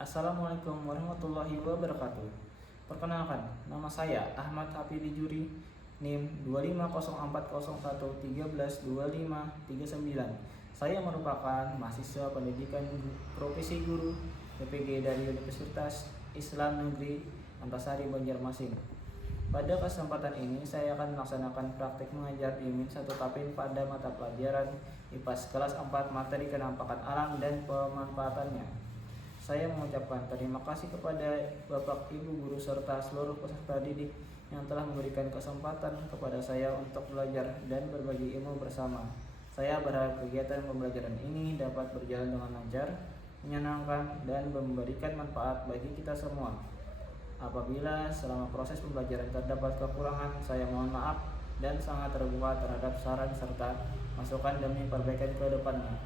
Assalamualaikum warahmatullahi wabarakatuh. Perkenalkan, nama saya Ahmad Hafidi Juri, NIM 2504113122539. Saya merupakan mahasiswa pendidikan profesi guru PPG dari Universitas Islam Negeri Antasari, Banjarmasin. Pada kesempatan ini saya akan melaksanakan praktik mengajar di Min 1 Tapin pada mata pelajaran IPAS kelas 4 materi kenampakan alam dan pemanfaatannya. Saya mengucapkan terima kasih kepada Bapak, Ibu guru serta seluruh peserta didik yang telah memberikan kesempatan kepada saya untuk belajar dan berbagi ilmu bersama. Saya berharap kegiatan pembelajaran ini dapat berjalan dengan lancar, menyenangkan, dan memberikan manfaat bagi kita semua. Apabila selama proses pembelajaran terdapat kekurangan, saya mohon maaf dan sangat terbuka terhadap saran serta masukan demi perbaikan ke depannya.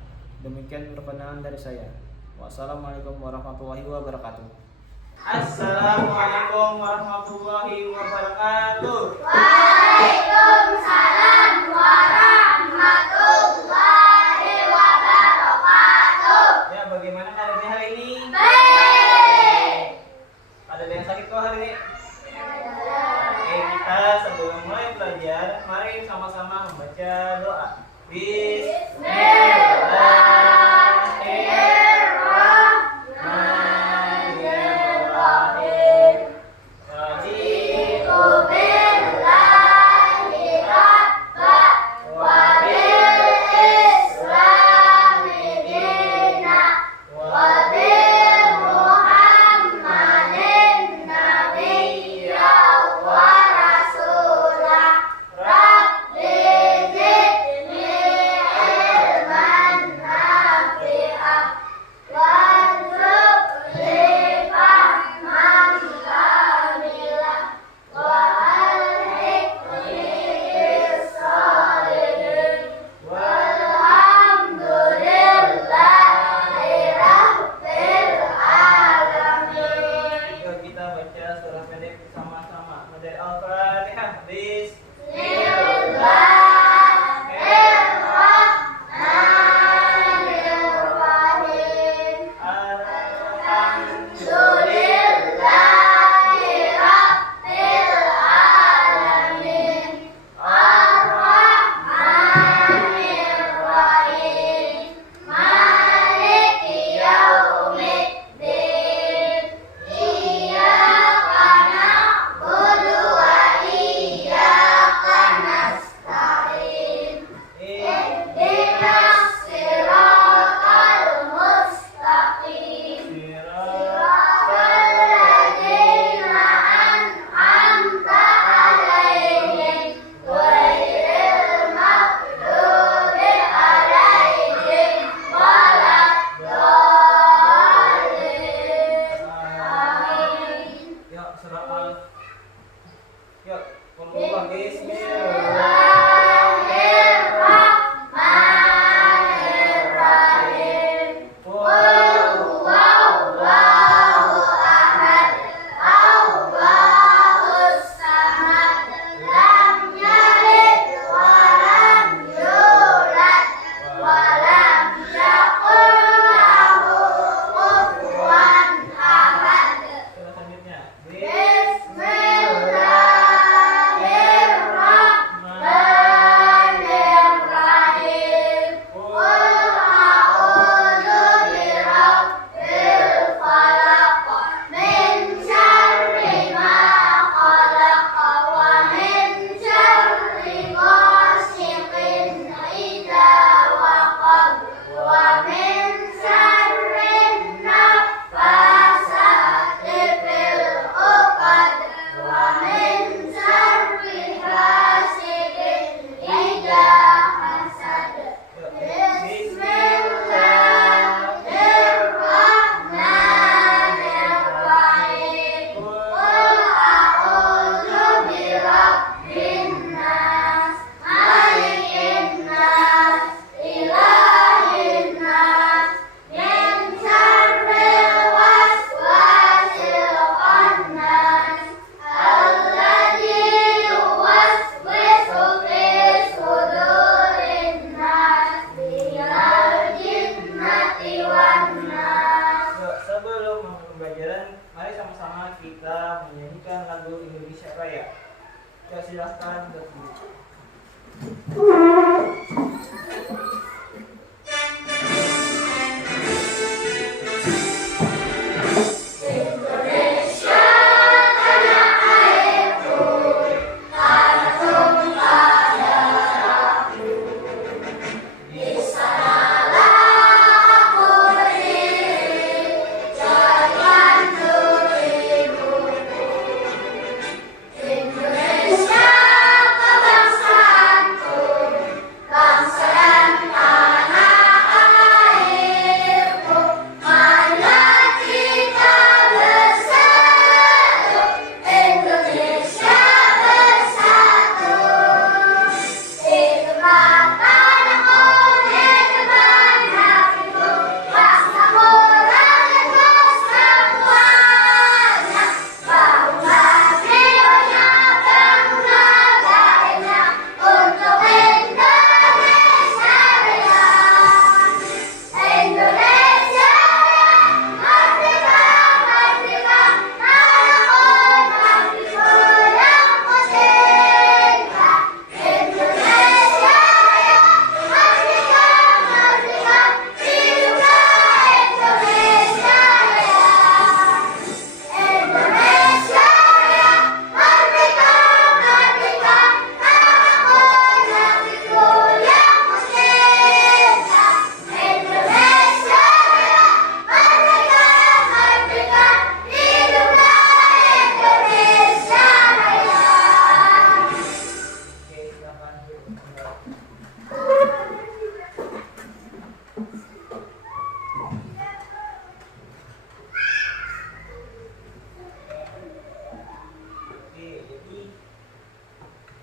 Demikian perkenalan dari saya. Wassalamualaikum warahmatullahi wabarakatuh. Assalamualaikum warahmatullahi wabarakatuh. Waalaikumsalam warahmatullahi wabarakatuh. Ya, bagaimana kabarnya hari ini? Baik. Ada yang sakit kok hari ini? Oke, kita sebelum mulai belajar, mari sama-sama membaca doa. Bismillahirrahmanirrahim. Raditu Billahi rabba wa bil islami dina wa bil muhammadin nabiyya wa rasulah. Rabbi zidni ilman memulai pembelajaran, mari sama-sama kita menyanyikan lagu Indonesia Raya. Ya, silahkan berdiri.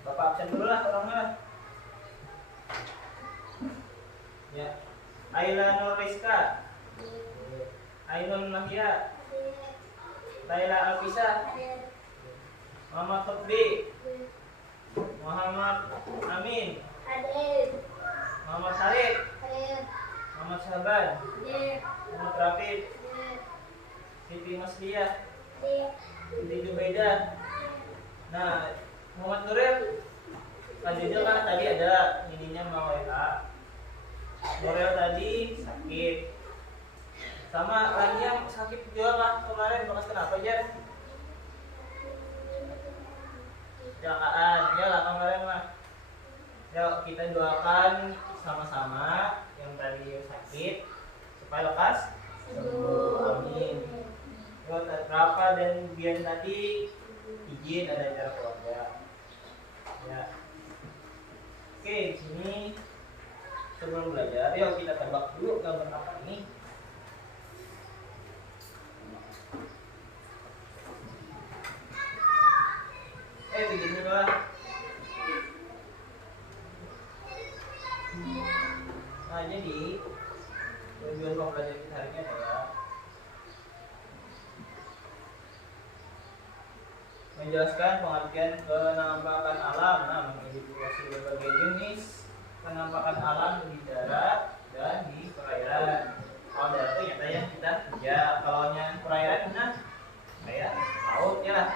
Bapak absen dulu lah orangnya. Ya. Ayla Nur Rizka, Ainun Nahya, Laila Alfisa, Muhammad Fatbi, Muhammad Amin, Muhammad Harif, Muhammad Syaban, Muhammad Rafid, Siti Masliah, Siti Jubaidah. Nah, Muhammad Nuril, Kak Jojo kan tadi ada ininya mau WA. Nuril tadi sakit. Sama lagi yang sakit juga kan kemarin, bekas kenapa aja? Kecelakaan, ya lah kemarin mah. Yuk kita doakan sama-sama yang tadi sakit supaya lekas sembuh. Amin. Yuk Rafa dan Bian tadi izin ada acara keluarga. Ya. Oke, di sini sebelum belajar, yuk kita tebak dulu gambar apa ini. Begini lah. Nah, jadi tujuan pembelajaran kita hari ini adalah menjelaskan pengertian penampakan alam. Nah, mengidentifikasi berbagai jenis penampakan alam di darat dan di perairan. Kalau darat itu nyata yang kita kerja, kalau yang perairan mana? Kayak laut ya lah.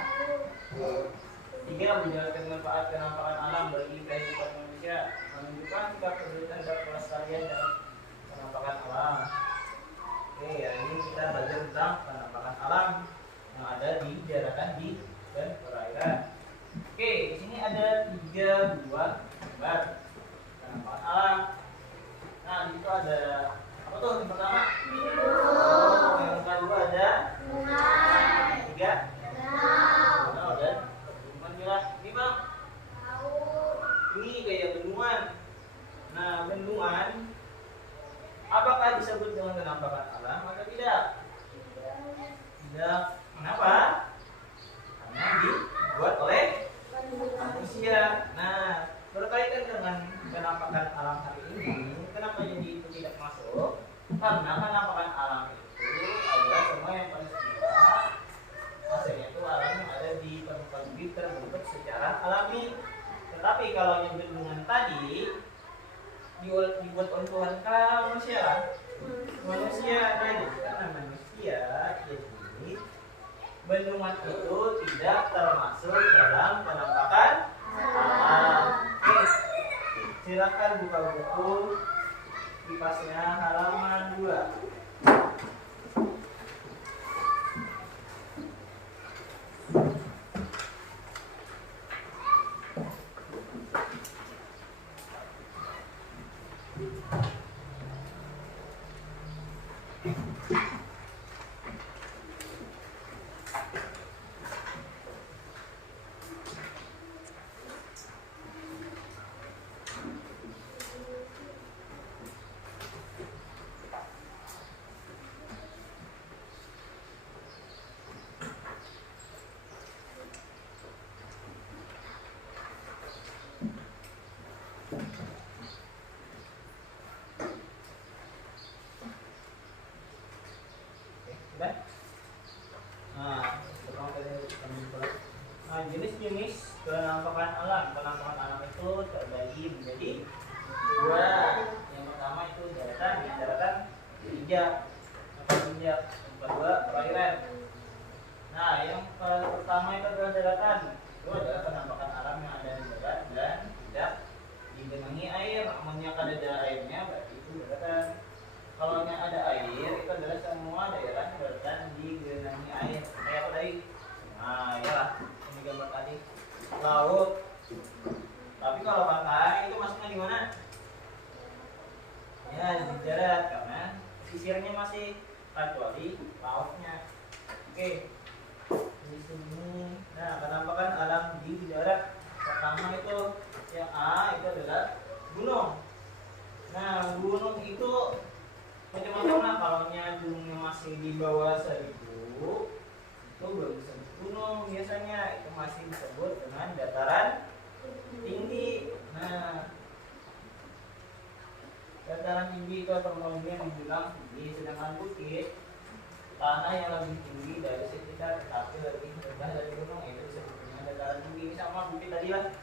Tiga, menjelaskan manfaat penampakan alam bagi kehidupan manusia, menunjukkan sikap peduli terhadap pelestarian dan penampakan alam. Oke, hari ini kita belajar tentang penampakan alam yang ada di daratan dan perairan. Oke, di sini ada tiga buah gambar penampakan alam. Nah, di situ ada apa tuh? Yang pertama, yang kedua ada tiga, dan ini bang, ini kayak bendungan. Nah, bendungan apakah disebut dengan penampakan alam atau tidak? Tidak. Kenapa? Karena dibuat oleh manusia. Nah, berkaitan dengan penampakan alam hari ini, kenapa jadi itu tidak masuk? Karena bendungan itu tidak termasuk dalam penampakan alam. Oke, silakan buka buku kipasnya halaman 2. Sudah? Nah, jenis-jenis penampakan alam. Penampakan alam itu terbagi menjadi 2. Yang pertama itu daratan, daratan injak. Injak. Yang kedua perairan. Nah, yang pertama itu adalah daratan. Itu adalah penampakan alam yang ada di darat dan tidak digenangi air. Namanya ada airnya berarti itu daratan. Kalau ada air itu adalah semua daerah daratan digenangi air. Kayak apa tadi? Nah, ya lah, ini gambar tadi. Laut. Tapi kalau pantai itu masuknya di mana? Ya, di darat karena pesisirnya masih kecuali lautnya. Oke. Di sini. Nah, penampakan alam di darat. Pertama itu yang A itu adalah gunung. Nah, gunung itu macam-macam lah. Kalau gunungnya masih di bawah 1000 itu belum disebut gunung, biasanya itu masih disebut dengan dataran tinggi. Nah, dataran tinggi itu terminologinya dibilang tinggi, sedangkan bukit tanah yang lebih tinggi dari sekitar tetapi lebih rendah dari gunung itu disebutnya dataran tinggi. Sama bukit tadi lah.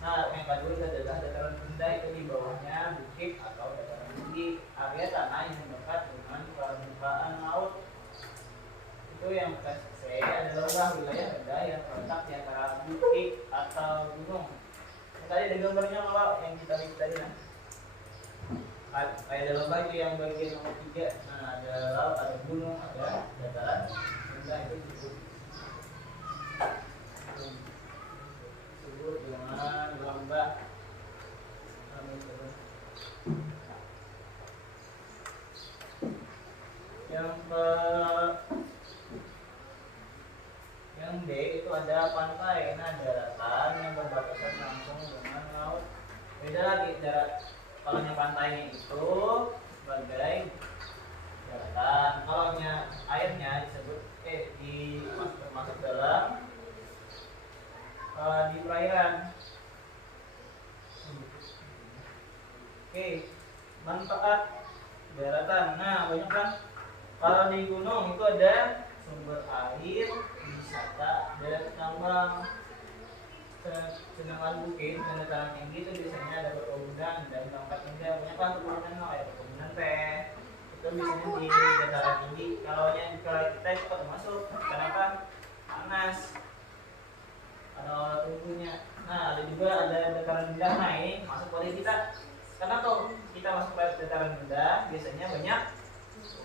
Nah, yang kedua itu adalah dataran rendah, itu di bawahnya bukit atau dataran tinggi, area tanah yang dekat dengan permukaan laut. Itu yang C adalah wilayah rendah yang terletak di antara bukit atau gunung. Yang tadi ada gambarnya kalau yang kita lihat tadi lah. Kayak ada lomba itu yang bagian nomor 3. Nah, ada laut, ada gunung, ada dataran rendah, itu disebut dengan lomba. Yang D itu ada pantai. Nah, daratan yang berbatasan langsung dengan laut. Beda lagi darat. Kalau yang pantainya itu sebagai daratan. Kalau airnya disebut termasuk dalam di perairan. Oke, manfaat daratan. Nah, banyak kan. Kalau di gunung itu ada sumber air, wisata, dan tambang. Sedangkan bukit dan dataran tinggi itu biasanya ada perkebunan dan tempat tinggal. Banyak kan perkebunan, kayak perkebunan teh. Itu biasanya di dataran tinggi. Kalau yang kita itu masuk, kenapa? Panas. Ada tunggunya. Nah, ada juga ada dataran rendah naik masuk pada kita. Karena kalau kita masuk ke dataran rendah, biasanya banyak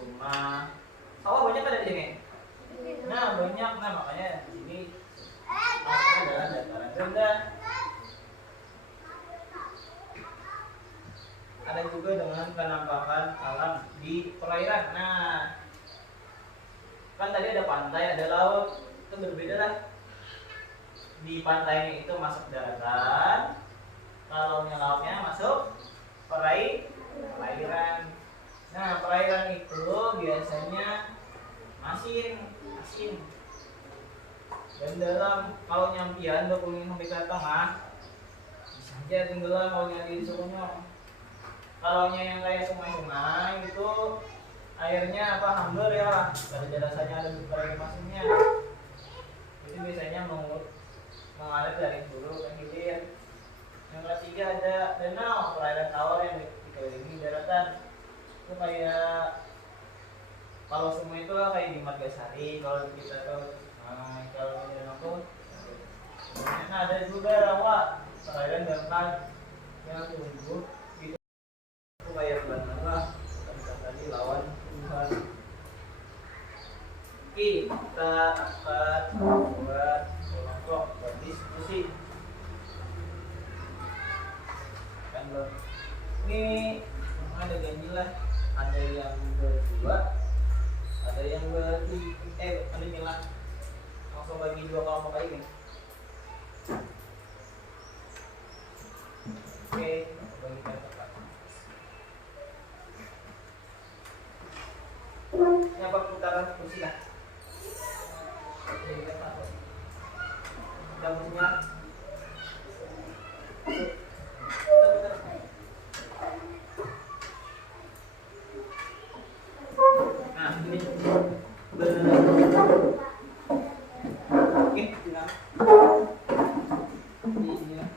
rumah. Sawah banyak ada di sini. Nah, banyak. Nah, makanya di sini masuknya adalah dataran rendah. Ada juga dengan penampakan alam di perairan. Nah, kan tadi ada pantai, ada laut. Itu berbeda lah. Di pantainya itu masuk daratan, kalau lautnya masuk perairan. Nah, perairan itu biasanya asin. Dan dalam, kalau nyampian 25 sampai ke tengah bisa aja tenggelam kalau nyari di Sukunyong. Kalau yang kayak sungai-sungai itu airnya hambar ya, dari dasarnya ada beberapa pasirnya. Itu biasanya mengalir dari hulu ke hilir. Yang ketiga ada danau, perairan tawar yang dikelilingi daratan. Itu kayak Kalau semua itu lah kayak di Margasari, kalau kita tuh kalau di aku nah ada juga rawa perairan depan yang tunggu itu kayak benar lah kita tadi lawan Tuhan. Oke, kita akan buat kelompok buat diskusi kan lo ini ada janji lah, ada yang berdua, ada yang ada nyelah langsung bagi dua kelompok aja kan. Oke, bagikan kakak. Siapa putaran kursi lah? Jadi kakak. Dapurnya. Nah, ini oke, bilang. Ini lah.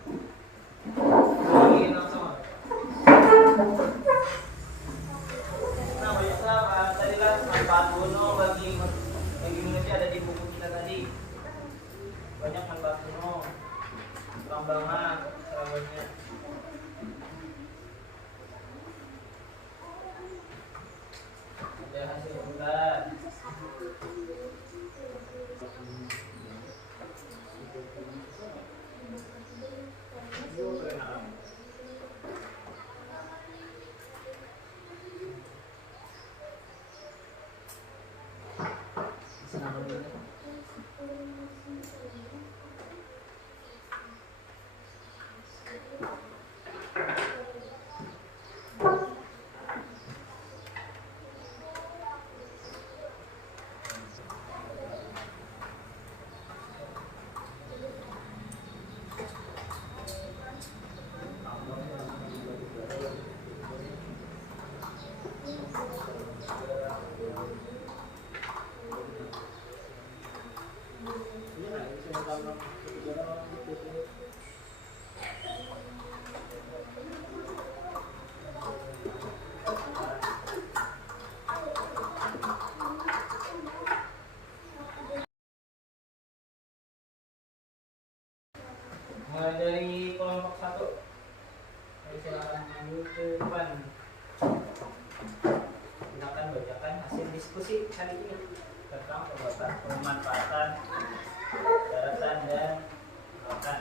Ini langsung. Nah, banyaklah tadi kan manfaat kuno bagi manusia ada di buku kita tadi. Banyak manfaat kuno, tambangan, sahabatnya. Ada hasil bulan. Mulai dari kelompok 1. Silakan maju ke depan. Silakan bacakan hasil diskusi hari ini tentang pemanfaatan daratan dan lautan.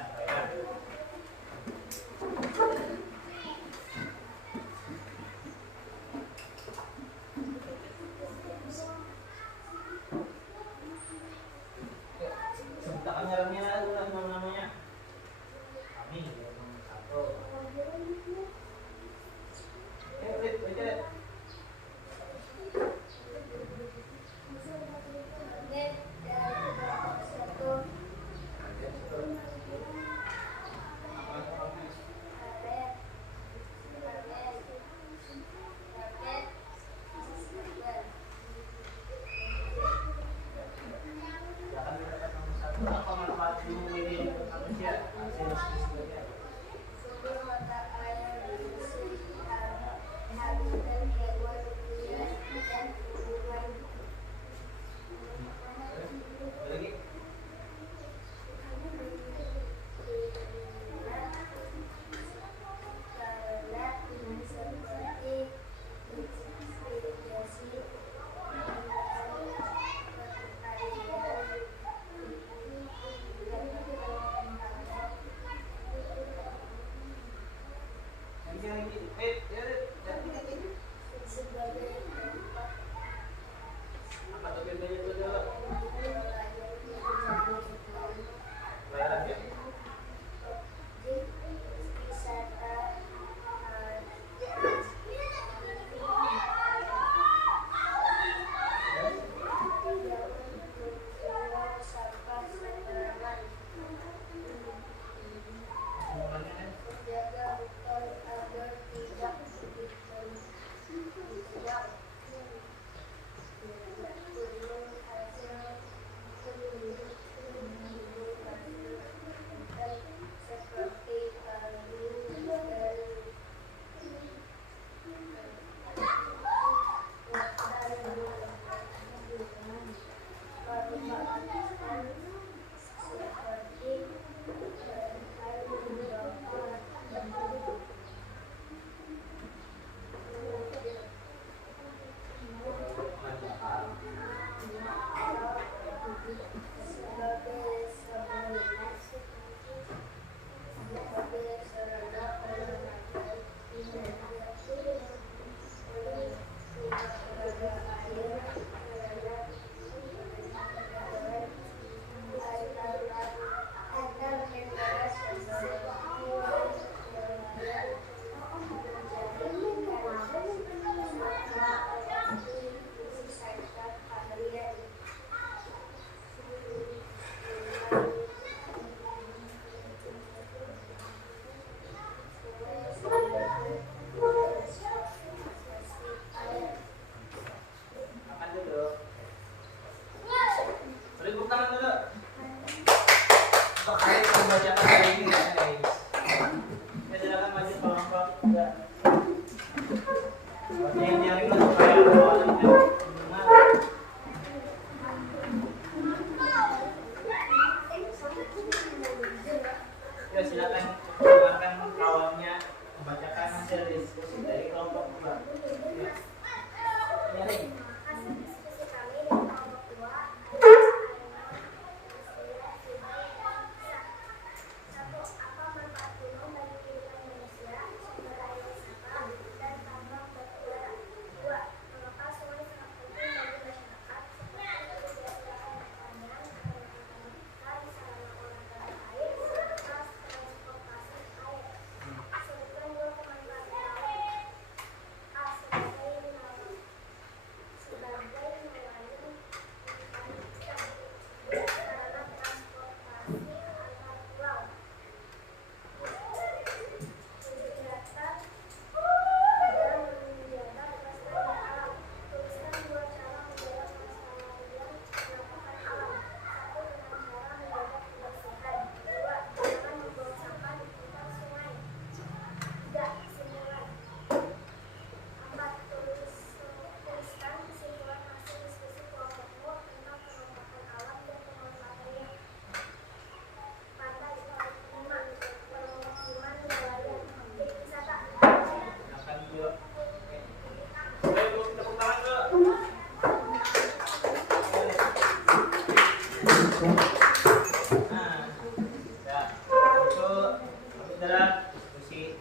Nah, ya, itu adalah diskusi.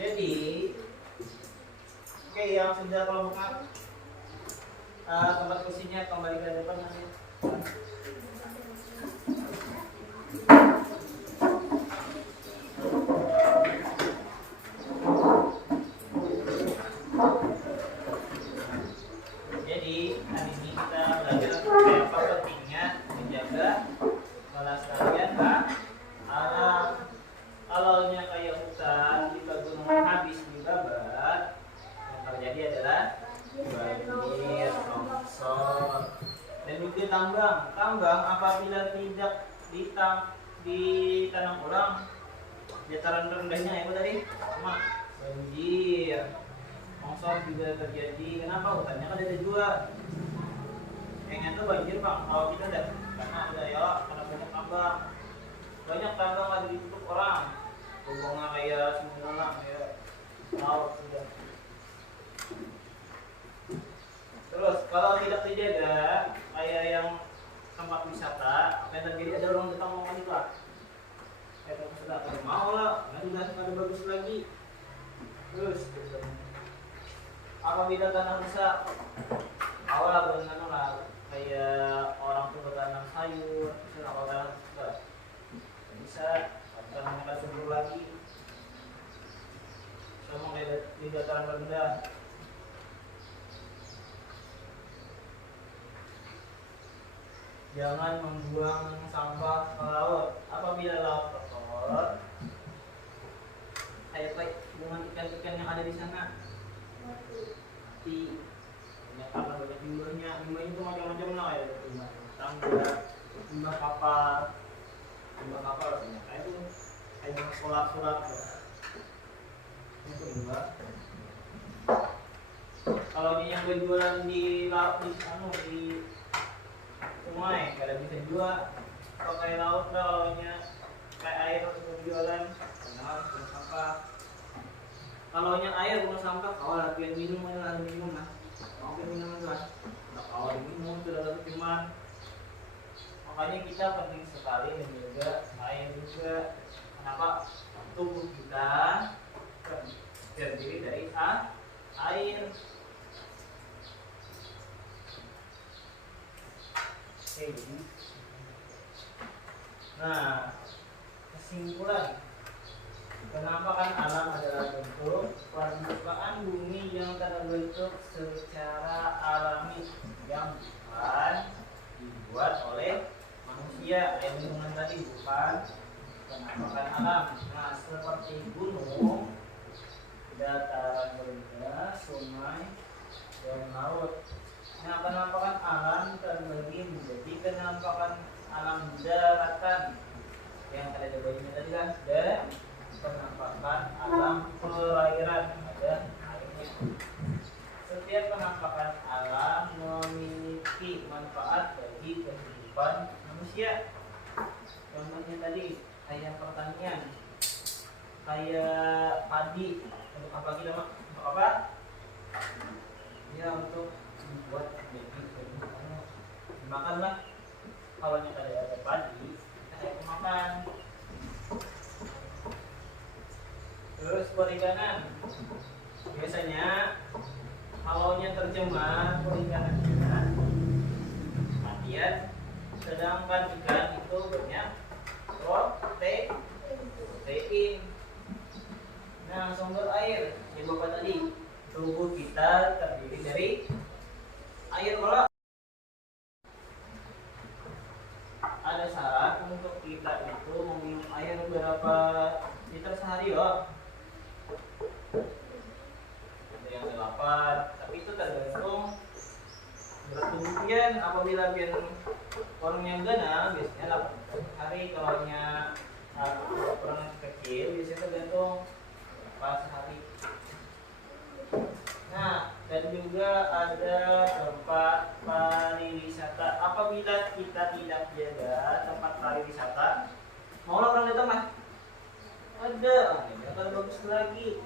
Jadi, oke yang sudah kelompok tempat kursinya kembali ke depan nanti. Jadi hari ini kita belajar apa pentingnya menjaga kelestarian alam. Kalaunya kayak hutan di pegunungan habis dibabat, yang terjadi adalah banjir, longsor, dan juga tambang apabila tidak ditanam ulang dataran rendahnya itu tadi sama banjir, longsor juga terjadi. Kenapa? Hutannya kan ada dua. Yang itu banjir bang, kalau kita ada karena ada ya karena banyak tambang ada ditutup orang, hubungan kayak sembilan kayak laut sudah. Terus kalau tidak dijaga kayak yang tempat wisata, apa yang terjadi ada orang datang mau mandi lah. Kayak tempat wisata kalau mau lah, nggak sudah ada bagus lagi. Terus apabila tanah rusak, awal benar lah kayak orang tuh bertanam sayur, terus awal tanah rusak bisa tanahnya akan subur lagi. Semua di dataran rendah. Jangan membuang sampah ke laut. Apabila laut kotor, kayak hubungan ikan-ikan yang ada di sana mati. Banyak karena banyak limbahnya. Limbahnya itu macam-macam lah ya. Limbah tangga, limbah kapal banyak. Kayak itu kayak surat-surat. Itu limbah. Kalau ini yang berjualan di laut di sungai, kada bisa juga pakai laut lah. Kalaunya kayak air untuk jualan, kenal buang sampah. Kalaunya air buang sampah, kawal latihan minum lah, mau minum lah, kawal minum sudah satu cuman. Makanya kita penting sekali menjaga air juga. Kenapa? Tubuh kita terdiri dari air. Nah, kesimpulan penampakan alam adalah bentuk permukaan bumi yang terbentuk secara alami yang bukan dibuat oleh manusia. Lingkungan tadi bukan penampakan alam. Nah, seperti gunung, dataran rendah, sungai, dan laut. Nah, penampakan alam terbagi menjadi penampakan alam daratan yang ada di bawahnya tadi kan, dan penampakan alam perairan ada airnya. Setiap penampakan alam memiliki manfaat bagi kehidupan manusia. Contohnya tadi kayak pertanian, kayak padi, untuk apa kita mak? Untuk apa? Ya untuk buat dimakanlah. Kalau ada padi, kita kayak makan. Terus perikanan, biasanya kalaunya tercemar perikanan kita matian, sedangkan ikan itu banyak protein. Nah, sumber air yang bapak tadi, tubuh kita terdiri dari air. Kalau ada syarat untuk kita itu meminum air berapa liter sehari, ya? Ada yang 8, tapi itu tergantung berat tubuh pian. Apabila pian orang yang gana biasanya 8 liter sehari. Kalau orang kecil biasanya tergantung berapa sehari. Nah, dan juga ada tempat pariwisata. Apabila kita tidak jaga tempat pariwisata, mau orang datang lah, ada akan bagus lagi.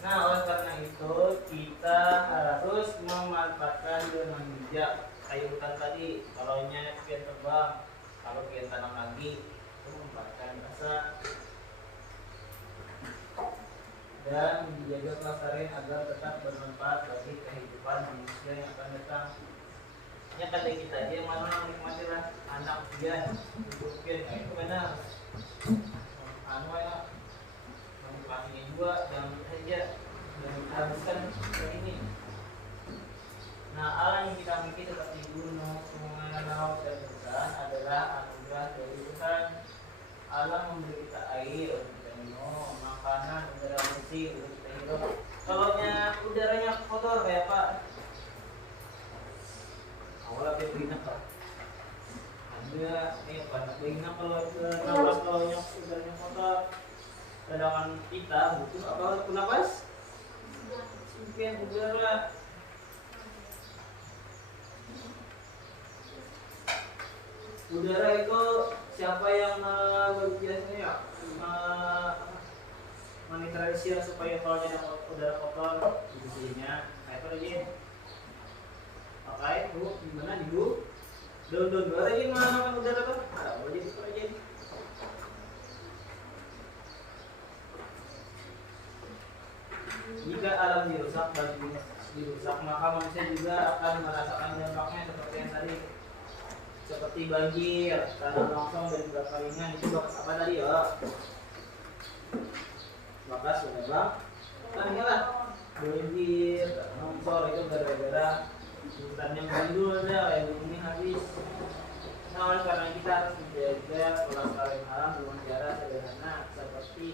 Nah, oleh karena itu kita harus memanfaatkan dengan bijak. Kayak hutan tadi, kalau nya pian terbang, kalau pian tanam lagi, itu memanfaatkan rasa dan menjaga kelestarian agar tetap bermanfaat bagi kehidupan manusia yang akan datang. Ya kata kita aja mana menikmati lah anak pian, hidup pian, nah itu benar. Anu ya, menikmatinya juga jangan saja dan habiskan kayak ini. Nah, alam yang kita miliki seperti gunung, sungai, laut, dan hutan adalah anugerah dari Tuhan. Alam memberi kita air untuk kita minum, makanan, udara bersih untuk kita hidup. Kalau udaranya kotor kayak apa? Awalnya kayak begini kok. Ada nih banyak begini kalau ke napas kalau udaranya kotor. Sedangkan kita butuh apa untuk napas? Mungkin udara. Udara itu siapa yang biasanya menetralisir supaya kalau ada udara kotor dibersihinnya kayak apa lagi? Pakai bu gimana di bu? Daun lagi mana udara tuh? Ada boleh itu aja. Jika alam dirusak maka manusia juga akan merasakan dampaknya seperti yang tadi. Seperti banjir, tanah longsor dan juga keringan. Itu bakas apa tadi ya? Bakas sudah bang? Nah iyalah banjir, longsor itu gara-gara hutan yang gandul ada, yang bumi habis. Nah oleh karena kita harus menjaga kelestarian alam dengan cara sederhana seperti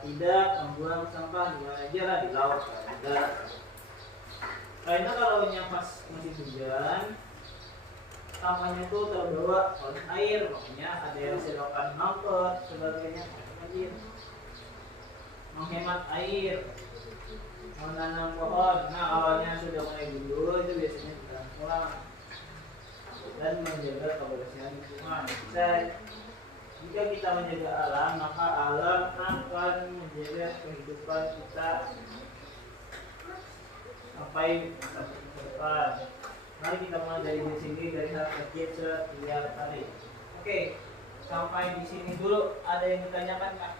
tidak membuang sampah di mana aja lah, di laut, di darat. Karena kalau pas musim hujan sampahnya itu terbawa oleh air, makanya ada yang selokan mampet sebagainya, banjir. Menghemat air, menanam pohon. Nah awalnya sudah mulai gundul itu biasanya kita pulang dan menjaga kebersihan lingkungan. Jika kita menjaga alam, maka alam akan menjaga kehidupan kita sampai masa depan. Mari kita mulai dari sini, dari hal kecil setiap hari. Oke, sampai di sini dulu. Ada yang ditanyakan Kak?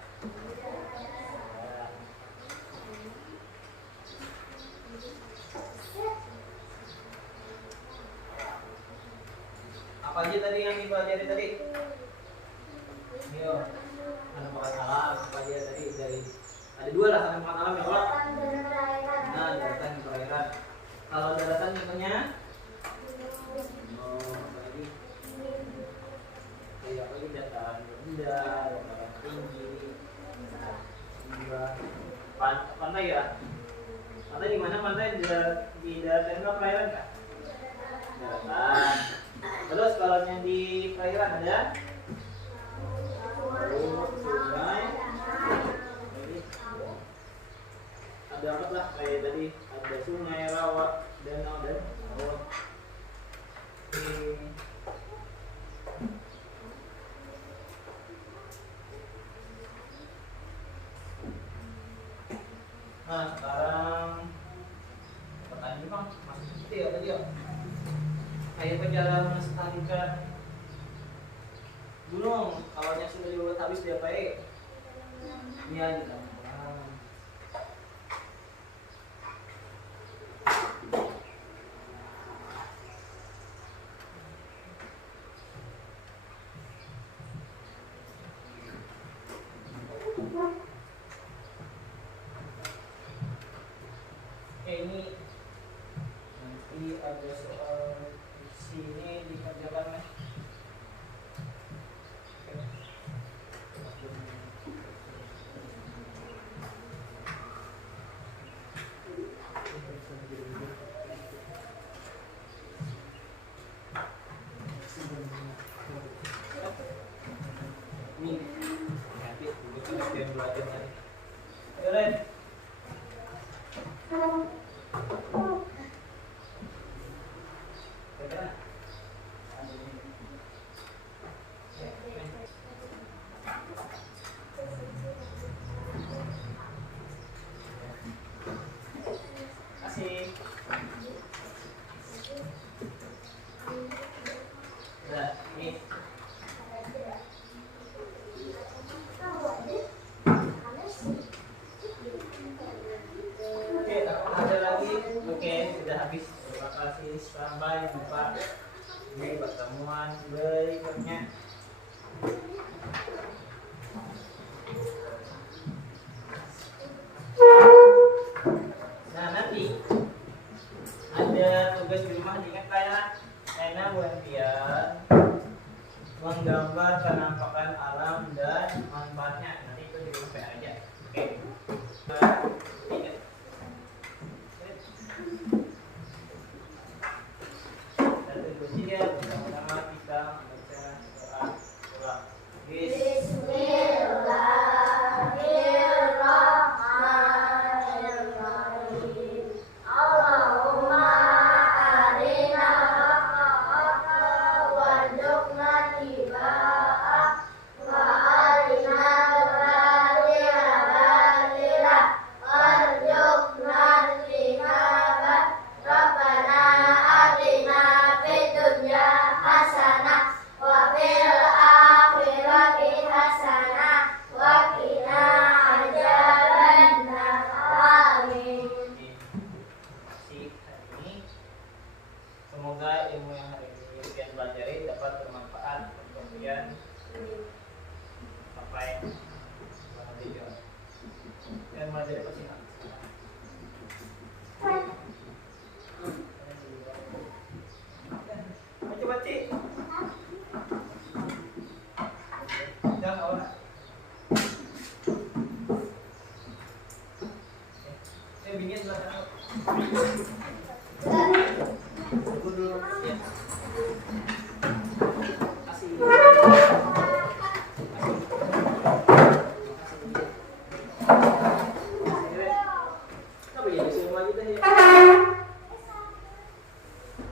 Apa aja tadi yang dipelajari tadi? Yo, makan alam. Apa aja tadi dari? Ada dua lah, makan alam ya Pak. Nah, daratan dan perairan. Kalau daratan contohnya? Kayak apa ini dataran rendah, dataran tinggi, pantai ya. Pantai di mana? Pantai di daratan apa perairan kah? Daratan. Terus kalau yang di perairan ada sungai. Ada apa lah kayak tadi ada sungai, rawa, danau dan laut. Nah sekarang pertanyaan bang masih seperti ya tadi ya. Kayak cara melestarikan gunung, kalau yang sudah dibuat habis diapain? Iya gitu. Ini nanti ada soal di sini dikerjakan nih. Ini nanti kita belajar tadi. Ayo Ren. Oke, sudah habis. Terima kasih. Sampai jumpa di pertemuan berikutnya. Nah, nanti ada tugas di rumah, ingat kayak Ena Buantian menggambar penampakan alam dan manfaatnya. Nanti itu di rumah aja. Oke. Ingat. Satu, dua, tiga. Bersama-sama kita membaca doa ulang. Bismillahirrahmanirrahim. Allahumma arina haqqaka warzuqna tibaa wa arina batila batila warzuqna tinaba. Rabbana atina fid dunya hasanah wa fil akhirati hasanah wa qina adzabannar. Amin. Terima kasih hari ini. Semoga ilmu yang hari ini kalian pelajari dapat bermanfaat untuk kalian sampai tujuan. Dan belajar apa sih? Coba Ci. Jangan awal. Bingit belakang. Dulu. Ya.